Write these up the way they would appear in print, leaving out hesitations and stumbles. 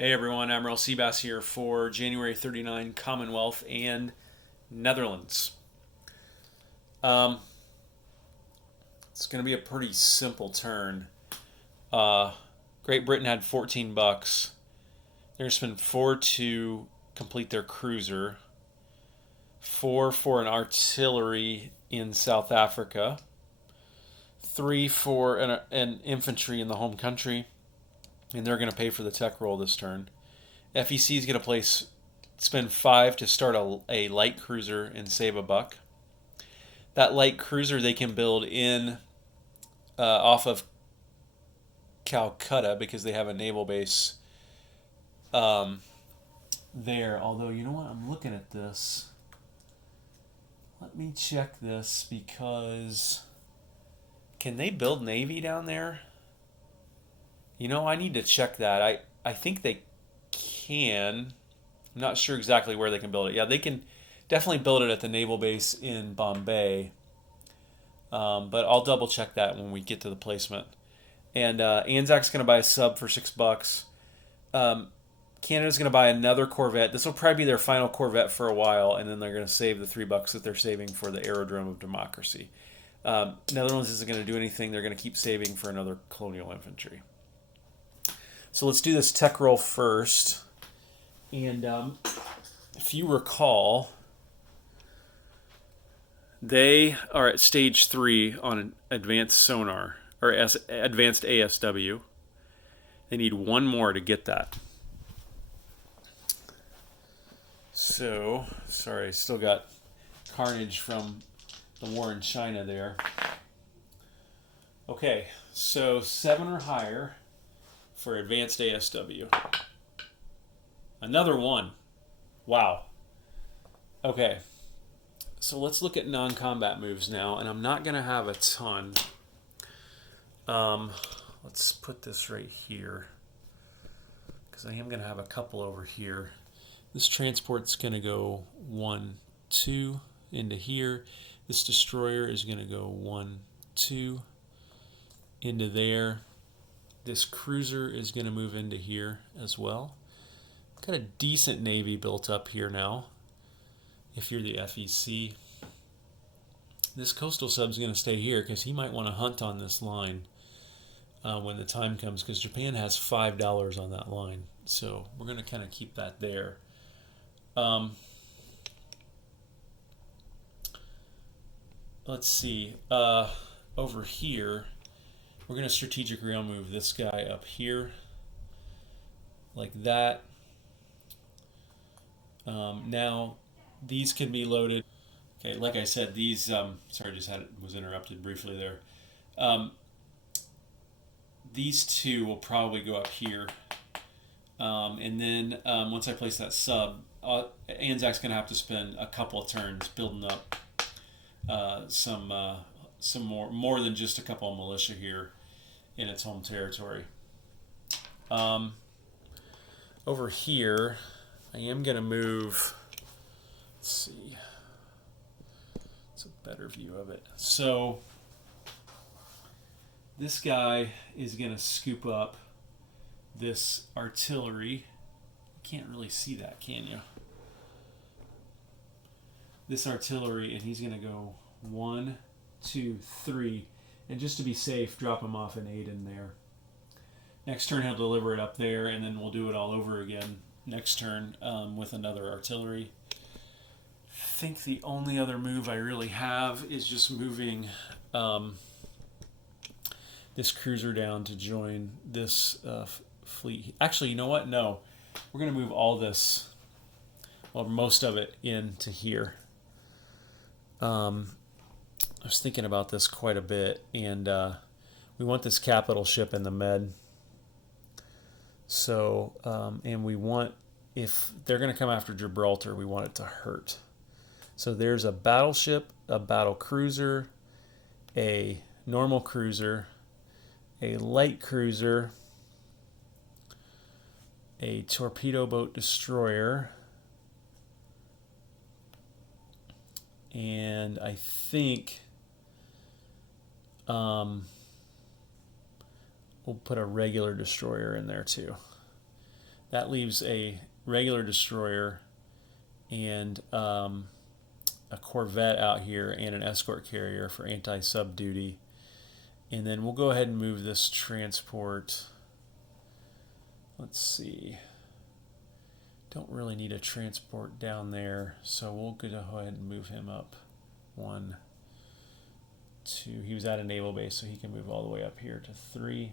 Hey everyone, Admiral Seabass here for January 39 Commonwealth and Netherlands. Um, it's going to be a pretty simple turn. Uh, Great Britain had 14 bucks. They're going to spend 4 to complete their cruiser, 4 for an artillery in South Africa, 3 for an infantry in the home country, and they're going to pay for the tech roll this turn. FEC is going to spend 5 to start a light cruiser and save a buck. That light cruiser they can build in off of Calcutta because they have a naval base um, there. Although, you know what? I'm looking at this. Let me check this because can they build Navy down there? I need to check that. I think they can. I'm not sure exactly where they can build it. Yeah, they can definitely build it at the naval base in Bombay. But I'll double check that when we get to the placement. And ANZAC's going to buy a sub for $6. Canada's going to buy another Corvette. This will probably be their final Corvette for a while, and then they're going to save the $3 that they're saving for the Aerodrome of Democracy. Netherlands isn't going to do anything. They're going to keep saving for another colonial infantry. So let's do this tech roll first. And if you recall, they are at stage 3 on an advanced sonar, or advanced ASW. They need one more to get that. So, sorry, I still got carnage from the war in China there. Okay, so 7 or higher for advanced ASW. Another 1. Wow. Okay. So let's look at non-combat moves now, and I'm not going to have a ton. Let's put this right here, because I am going to have a couple over here. This transport's going to go 1, 2 into here. This destroyer is going to go 1, 2 into there. This cruiser is going to move into here as well. Got a decent navy built up here now. If you're the FEC, this coastal sub's going to stay here because he might want to hunt on this line when the time comes, because Japan has $5 on that line. So we're going to kind of keep that there. Let's see. Over here, we're going to strategic rail move this guy up here like that. Now, these can be loaded. Okay, like I said, these. Sorry, was interrupted briefly there. These two will probably go up here, and then once I place that sub, ANZAC's going to have to spend a couple of turns building up some more than just a couple of militia here in its home territory. Over here, I am going to move. Let's see. It's a better view of it. So this guy is going to scoop up this artillery. You can't really see that, can you? This artillery, and he's going to go 1, 2, 3, and just to be safe, drop him off an 8 in there. Next turn, he'll deliver it up there, and then we'll do it all over again next turn with another artillery. I think the only other move I really have is just moving this cruiser down to join this fleet. Actually, you know what? No. We're going to move all this, well, most of it, into here. I was thinking about this quite a bit, and we want this capital ship in the Med. So, and we want, if they're going to come after Gibraltar, we want it to hurt. So there's a battleship, a battle cruiser, a normal cruiser, a light cruiser, a torpedo boat destroyer, and I think we'll put a regular destroyer in there too. That leaves a regular destroyer and a corvette out here and an escort carrier for anti-sub duty. And then we'll go ahead and move this transport. Let's see. Don't really need a transport down there, so we'll go ahead and move him up 1, 2. He was at a naval base, so he can move all the way up here to 3.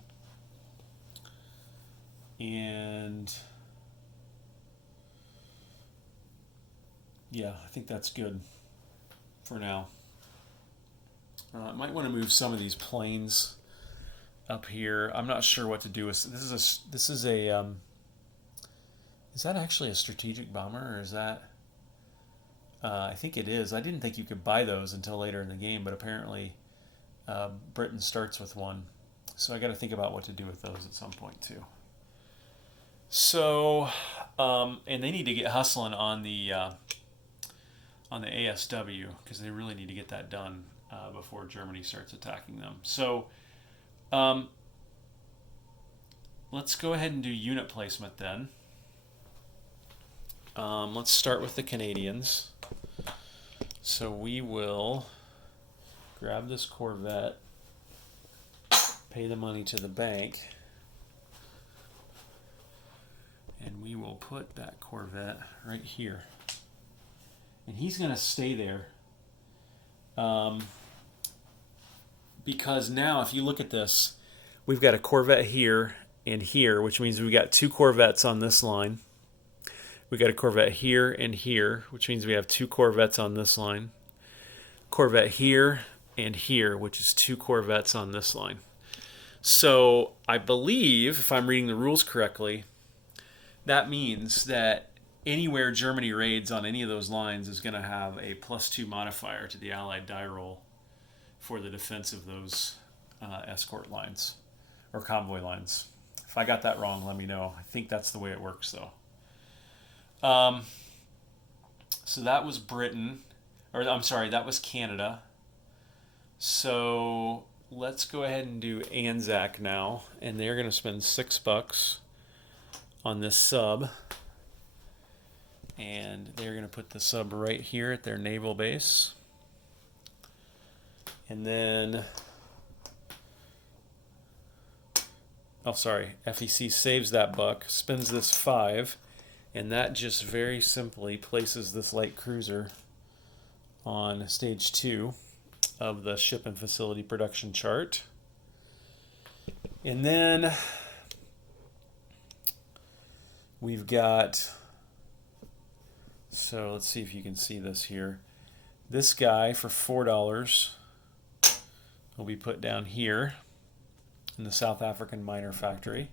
And yeah, I think that's good for now. I might want to move some of these planes up here. I'm not sure what to do with this. Is that actually a strategic bomber, or is that? I think it is. I didn't think you could buy those until later in the game, but apparently Britain starts with one. So I got to think about what to do with those at some point too. So, and they need to get hustling on the ASW, because they really need to get that done before Germany starts attacking them. So let's go ahead and do unit placement then. Let's start with the Canadians. So we will grab this Corvette, pay the money to the bank, and we will put that Corvette right here. And he's going to stay there. Because now, if you look at this, we've got a Corvette here and here, which means we've got 2 Corvettes on this line. We've got a Corvette here and here, which means we have 2 Corvettes on this line. Corvette here and here, which is 2 Corvettes on this line. So I believe, if I'm reading the rules correctly, that means that anywhere Germany raids on any of those lines is going to have a +2 modifier to the Allied die roll for the defense of those escort lines or convoy lines. If I got that wrong, let me know. I think that's the way it works, though. So that was Britain, or I'm sorry, that was Canada. So let's go ahead and do ANZAC now, and they're going to spend $6 on this sub. And they're going to put the sub right here at their naval base. And then, oh sorry, FEC saves that buck, spends this 5, and that just very simply places this light cruiser on stage 2 of the ship and facility production chart. And then we've got, so let's see if you can see this here. This guy for $4 will be put down here in the South African Minor Factory.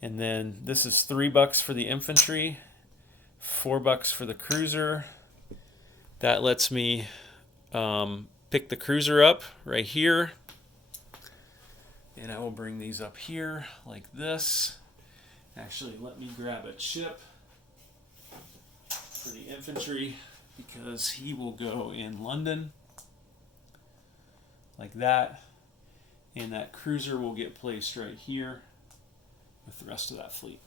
And then this is $3 for the infantry, $4 for the cruiser. That lets me pick the cruiser up right here. And I will bring these up here like this. Actually, let me grab a chip for the infantry, because he will go in London like that, and that cruiser will get placed right here with the rest of that fleet.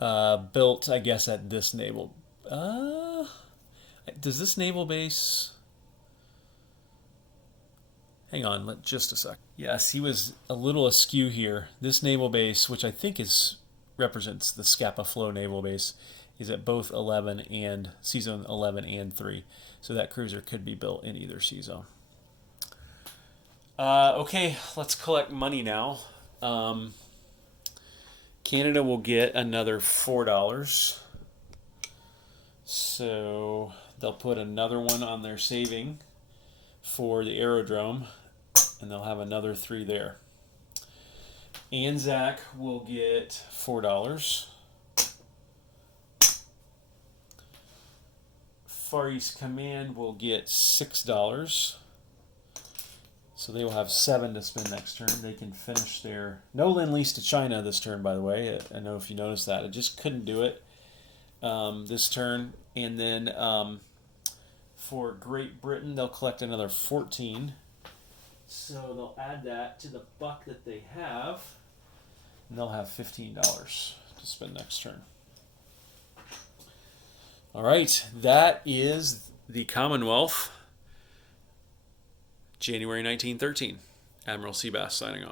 Built, I guess, at this naval. Does this naval base? Hang on, just a sec. Yes, he was a little askew here. This naval base, which I think represents the Scapa Flow naval base, is at both 11 and C-Zone 11 and 3. So that cruiser could be built in either C-Zone. Okay, let's collect money now. Canada will get another $4. So they'll put another one on their saving for the aerodrome, and they'll have another 3 there. ANZAC will get $4. Far East Command will get $6. So they will have 7 to spend next turn. They can finish their... No Lend-Lease to China this turn, by the way. I don't know if you noticed that. It just couldn't do it this turn. And then for Great Britain, they'll collect another 14. So they'll add that to the buck that they have. And they'll have $15 to spend next turn. All right, that is the Commonwealth, January 1913. Admiral Seabass signing off.